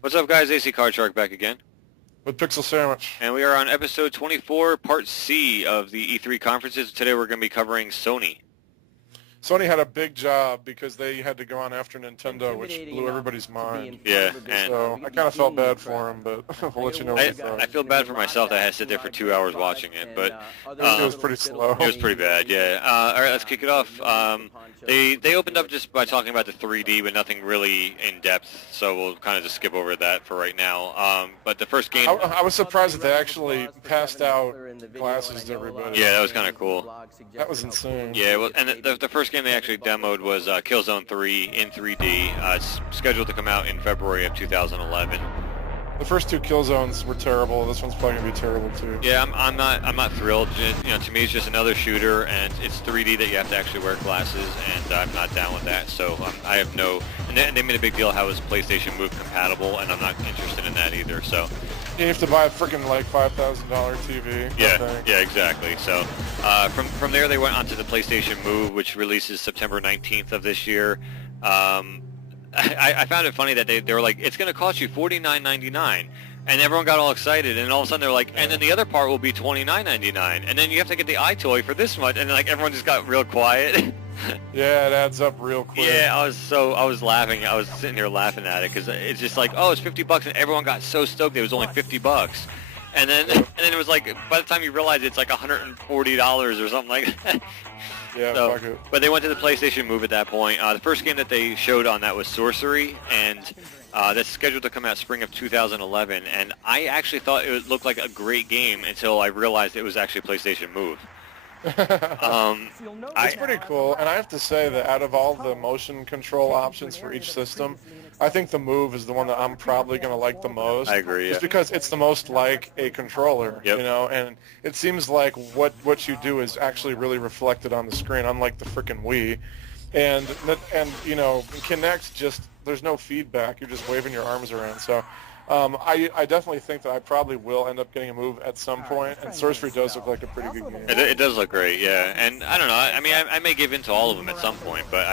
What's up, guys? AC Card Shark back again. With Pixel Sandwich. And we are on episode 24, part C of the E3 conferences. Today we're going to be covering Sony. Sony had a big job because they had to go on after Nintendo, which blew everybody's mind. Yeah, and so I kind of felt bad for them, but we'll let you know what you thought. I feel bad for myself that I had to sit there for 2 hours watching it, but it was pretty slow. It was pretty bad, yeah. All right, let's kick it off. They opened up just by talking about the 3D, but nothing really in depth, so we'll kind of just skip over that for right now. But the first game... I was surprised that they actually passed out glasses to everybody. Yeah, that was kind of cool. That was insane. Yeah, well, and the first game they actually demoed was Killzone 3 in 3D. It's scheduled to come out in February of 2011. The first two Killzones were terrible. This one's probably gonna be terrible too. Yeah, I'm not thrilled. To me, it's just another shooter, and it's 3D that you have to actually wear glasses, and I'm not down with that. So I have no. And they made a big deal how it's PlayStation Move compatible, and I'm not interested in that either. So. You have to buy a freaking like $5,000 TV. Yeah, exactly. So from there they went on to the PlayStation Move, which releases September 19th of this year. I found it funny that they were like, it's going to cost you $49.99, and everyone got all excited, and all of a sudden they're like, and then the other part will be $29.99, and then you have to get the iToy for this much, and then like everyone just got real quiet. Yeah, it adds up real quick. Yeah, I was laughing. I was sitting here laughing at it because it's just like, oh, it's $50, and everyone got so stoked it was only $50. And then it was like, by the time you realize it's like $140 or something like that. Yeah, so, fuck it. But they went to the PlayStation Move at that point. The first game that they showed on that was Sorcery, and that's scheduled to come out spring of 2011. And I actually thought it looked like a great game until I realized it was actually PlayStation Move. It's pretty cool, and I have to say that out of all the motion control options for each system, I think the Move is the one that I'm probably going to like the most. I agree, yeah. Just because it's the most like a controller, Yep. and it seems like what you do is actually really reflected on the screen, unlike the frickin' Wii. And Kinect just, there's no feedback, you're just waving your arms around, so... I definitely think that I probably will end up getting a Move at some point, and Sorcery does look like a pretty good game. It does look great, yeah. And I don't know, I mean, I may give in to all of them at some point, but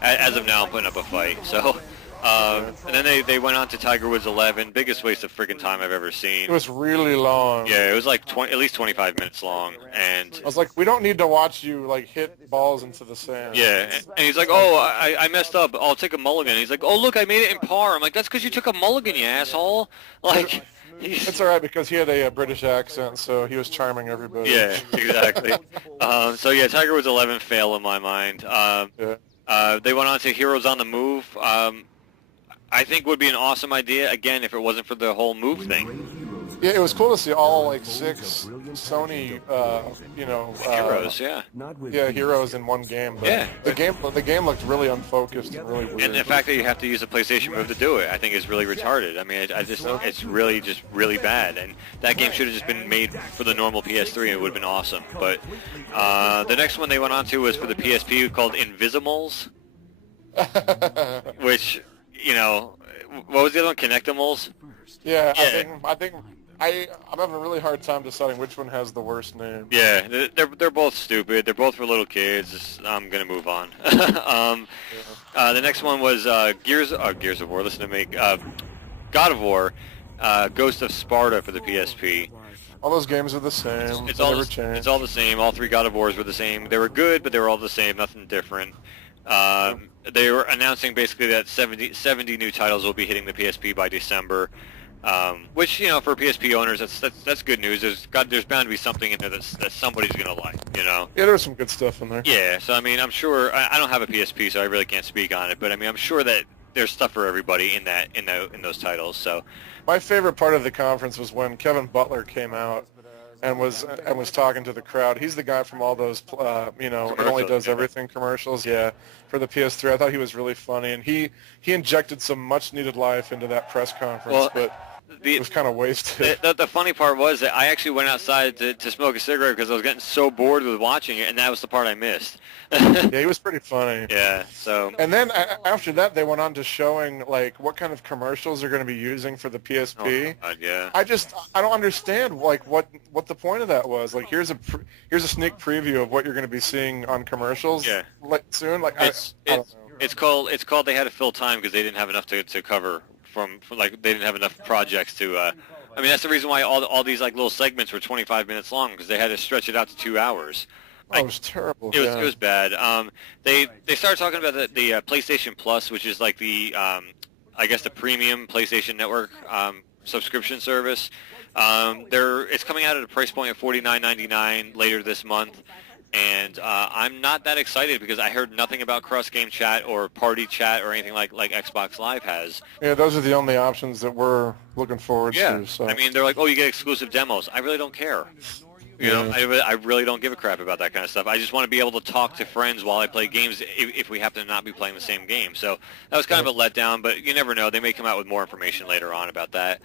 as of now, I'm putting up a fight, so... and then they went on to Tiger Woods 11, biggest waste of freaking time I've ever seen. It was really long. Yeah, it was like at least 25 minutes long, and... I was like, we don't need to watch you, like, hit balls into the sand. Yeah, and he's like, oh, I messed up, I'll take a mulligan. He's like, oh, look, I made it in par. I'm like, that's because you took a mulligan, you asshole. Like... It's all right, because he had a British accent, so he was charming everybody. Yeah, exactly. So, yeah, Tiger Woods 11 fail in my mind. They went on to Heroes on the Move. I think would be an awesome idea, again, if it wasn't for the whole Move thing. Yeah, it was cool to see all, like, 6 Sony, Heroes, yeah. Yeah, heroes in one game. But yeah. The game looked really unfocused and really weird. And the fact that you have to use a PlayStation Move to do it, I think is really retarded. I mean, it's really just really bad. And that game should have just been made for the normal PS3, and it would have been awesome. But the next one they went on to was for the PSP called Invisimals, which... what was the other one? Connectimals? Yeah. I think I'm having a really hard time deciding which one has the worst name. Yeah, they're both stupid. They're both for little kids. I'm gonna move on. The next one was Gears of War. Listen to me. God of War, Ghost of Sparta for the PSP. All those games are the same. It's all the same. All 3 God of Wars were the same. They were good, but they were all the same. Nothing different. They were announcing basically that 70 new titles will be hitting the PSP by December, which, for PSP owners, that's good news. There's bound to be something in there that somebody's gonna like, Yeah, there's some good stuff in there. Yeah, so I mean, I'm sure I don't have a PSP, so I really can't speak on it, but I mean, I'm sure that there's stuff for everybody in those titles. So, my favorite part of the conference was when Kevin Butler came out and was talking to the crowd. He's the guy from all those, It Only Does Everything commercials, yeah, for the PS3. I thought he was really funny, and he injected some much-needed life into that press conference, but it was kind of wasted. The funny part was that I actually went outside to smoke a cigarette because I was getting so bored with watching it, and that was the part I missed. Yeah, he was pretty funny. Yeah, so... And then after that, they went on to showing, like, what kind of commercials they're going to be using for the PSP. Oh, God, yeah. I don't understand, like, what the point of that was. Like, here's a sneak preview of what you're going to be seeing on commercials soon. Like, I don't know. It's called they had to fill time because they didn't have enough to cover from like they didn't have enough projects to. I mean, that's the reason why all these like little segments were 25 minutes long because they had to stretch it out to 2 hours. Oh, it was terrible. It was bad. They started talking about the PlayStation Plus, which is like the I guess the premium PlayStation Network subscription service. It's coming out at a price point of $49.99 later this month, and I'm not that excited because I heard nothing about cross-game chat or party chat or anything like Xbox Live has. Yeah, those are the only options that we're looking forward to. So. I mean, they're like, oh, you get exclusive demos. I really don't care. You know, I really don't give a crap about that kind of stuff. I just want to be able to talk to friends while I play games if we happen to not be playing the same game. So that was kind of a letdown, but you never know. They may come out with more information later on about that.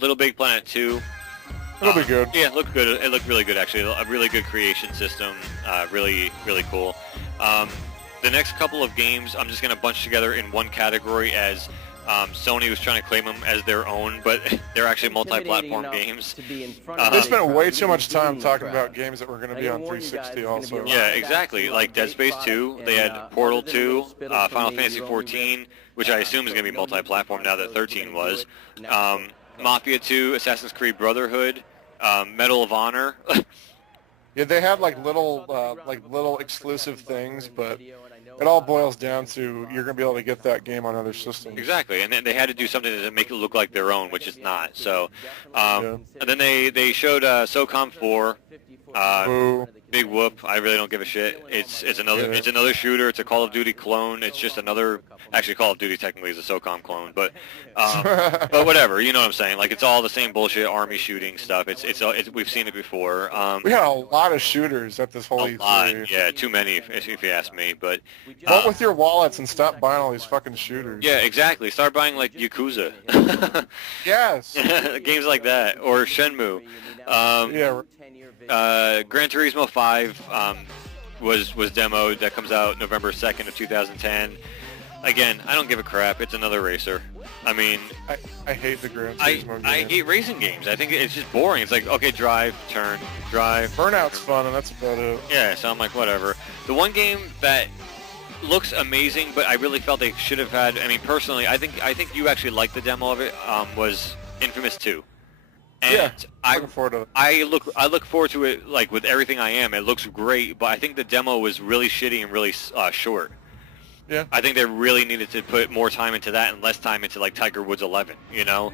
Little Big Planet 2. It'll be good. Yeah, it looked good. It looked really good, actually. A really good creation system. Really, really cool. The next couple of games, I'm just going to bunch together in one category as Sony was trying to claim them as their own, but they're actually multi-platform games. They spent way too much time talking about games that were going to be on 360 also. Yeah, exactly. Like Dead Space 2, they had Portal 2, Final Fantasy 14, which I assume is going to be multi-platform now that 13 was. Mafia 2, Assassin's Creed Brotherhood, Medal of Honor. Yeah, they had like little exclusive things, but it all boils down to you're going to be able to get that game on other systems. Exactly, and then they had to do something to make it look like their own, which is not. So, and then they showed SOCOM 4. Big whoop. I really don't give a shit. It's another shooter. It's a Call of Duty clone. It's just another. Actually, Call of Duty technically is a SOCOM clone, but whatever. You know what I'm saying? Like it's all the same bullshit army shooting stuff. It's we've seen it before. We had a lot of shooters at this whole E3. Lot, yeah, too many if you ask me. But vote with your wallets and stop buying all these fucking shooters. Yeah, exactly. Start buying like Yakuza. Yes. Games like that or Shenmue. Yeah. Gran Turismo 5 was demoed. That comes out November 2nd of 2010. Again, I don't give a crap. It's another racer. I mean, I hate the Gran Turismo games. I hate racing games. I think it's just boring. It's like, okay, drive, turn, drive. Burnout's fun, and that's about it. Yeah, so I'm like, whatever. The one game that looks amazing, but I really felt they should have had. I mean, personally, I think you actually liked the demo of it. Was Infamous 2. And yeah, looking forward to it. I look forward to it like with everything I am. It looks great, but I think the demo was really shitty and really short. Yeah. I think they really needed to put more time into that and less time into like Tiger Woods 11. You know.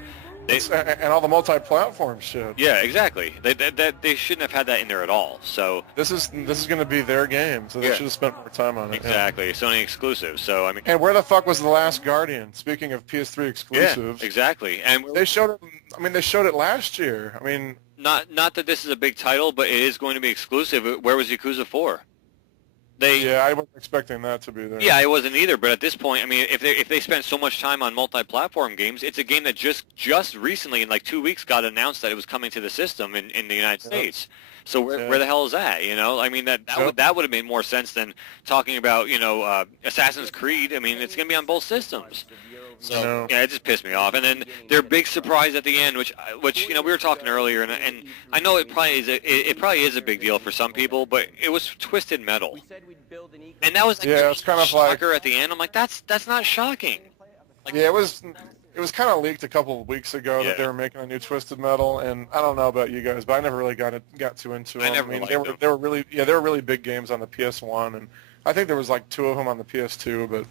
And all the multi-platform shit. Yeah, exactly. They shouldn't have had that in there at all. So this is going to be their game, so they should have spent more time on it. Exactly, yeah. Sony exclusive. So I mean, and where the fuck was The Last Guardian? Speaking of PS3 exclusives, yeah, exactly. And they showed it. I mean, they showed it last year. I mean, not that this is a big title, but it is going to be exclusive. Where was Yakuza 4? Yeah, I wasn't expecting that to be there. Yeah, I wasn't either. But at this point, I mean, if they spent so much time on multi-platform games, it's a game that just recently, in like 2 weeks, got announced that it was coming to the system in the United States. So where the hell is that? You know, I mean that would have made more sense than talking about Assassin's Creed. I mean, it's going to be on both systems. So yeah, it just pissed me off. And then their big surprise at the end, which we were talking earlier, and I know it probably is a big deal for some people, but it was Twisted Metal. And that was like it's kind of shocker like at the end. I'm like, that's not shocking. Like, yeah, it was kind of leaked a couple of weeks ago that they were making a new Twisted Metal, and I don't know about you guys, but I never really got too into them. I mean, they were really big games on the PS1, and I think there was like 2 of them on the PS2, but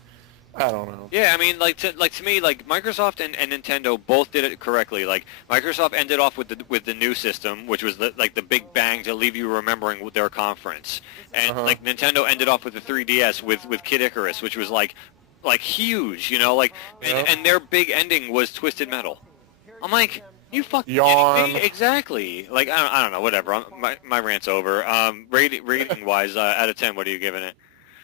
I don't know. Yeah, I mean, to me, Microsoft and Nintendo both did it correctly. Like Microsoft ended off with the new system, which was the big bang to leave you remembering their conference, and like Nintendo ended off with the 3DS with Kid Icarus, which was like huge, and their big ending was Twisted Metal. I'm like, you fucking yawn. Exactly. Like I don't know, whatever. My rant's over. Rating wise, out of 10, what are you giving it?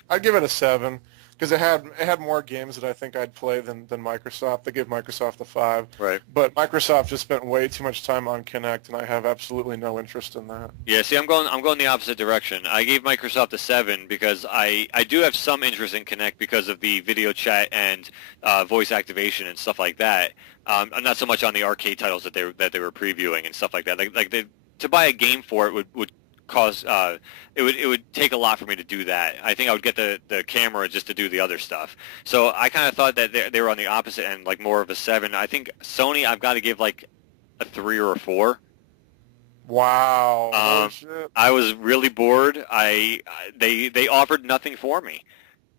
I'd give it a 7. Because it had more games that I think I'd play than Microsoft. They gave Microsoft a 5. Right. But Microsoft just spent way too much time on Kinect, and I have absolutely no interest in that. Yeah, see, I'm going the opposite direction. I gave Microsoft a 7 because I do have some interest in Kinect because of the video chat and voice activation and stuff like that. Not so much on the arcade titles that they were previewing and stuff like that. To buy a game for it would cause it would take a lot for me to do that. I think I would get the camera just to do the other stuff. So I kind of thought that they were on the opposite end, like more of a 7. I think Sony, I've got to give like a 3 or a 4. Wow. Holy shit. I was really bored. They offered nothing for me.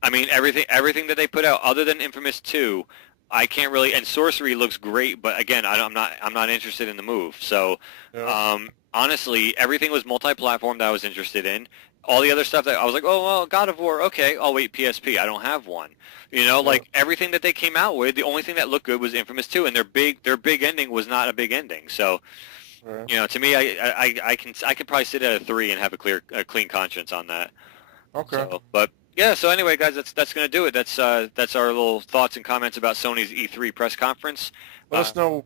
I mean, everything that they put out, other than Infamous 2, I can't really. And Sorcery looks great, but again, I'm not interested in the move. So, Yeah. honestly, everything was multi-platform that I was interested in. All the other stuff that I was like, oh well, God of War, okay. Oh wait, PSP, I don't have one. You know, Yeah. like everything that they came out with, the only thing that looked good was Infamous 2, and their big ending was not a big ending. So, Right. you know, to me, I could probably sit at a 3 and have a clean conscience on that. Okay. So, but yeah. So anyway, guys, that's gonna do it. That's our little thoughts and comments about Sony's E3 press conference. Let us know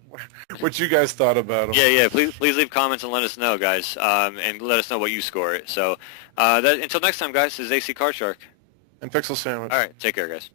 what you guys thought about them. Yeah. Please leave comments and let us know, guys, and let us know what you score it. So until next time, guys, this is AC Card Shark. And Pixel Sandwich. All right, take care, guys.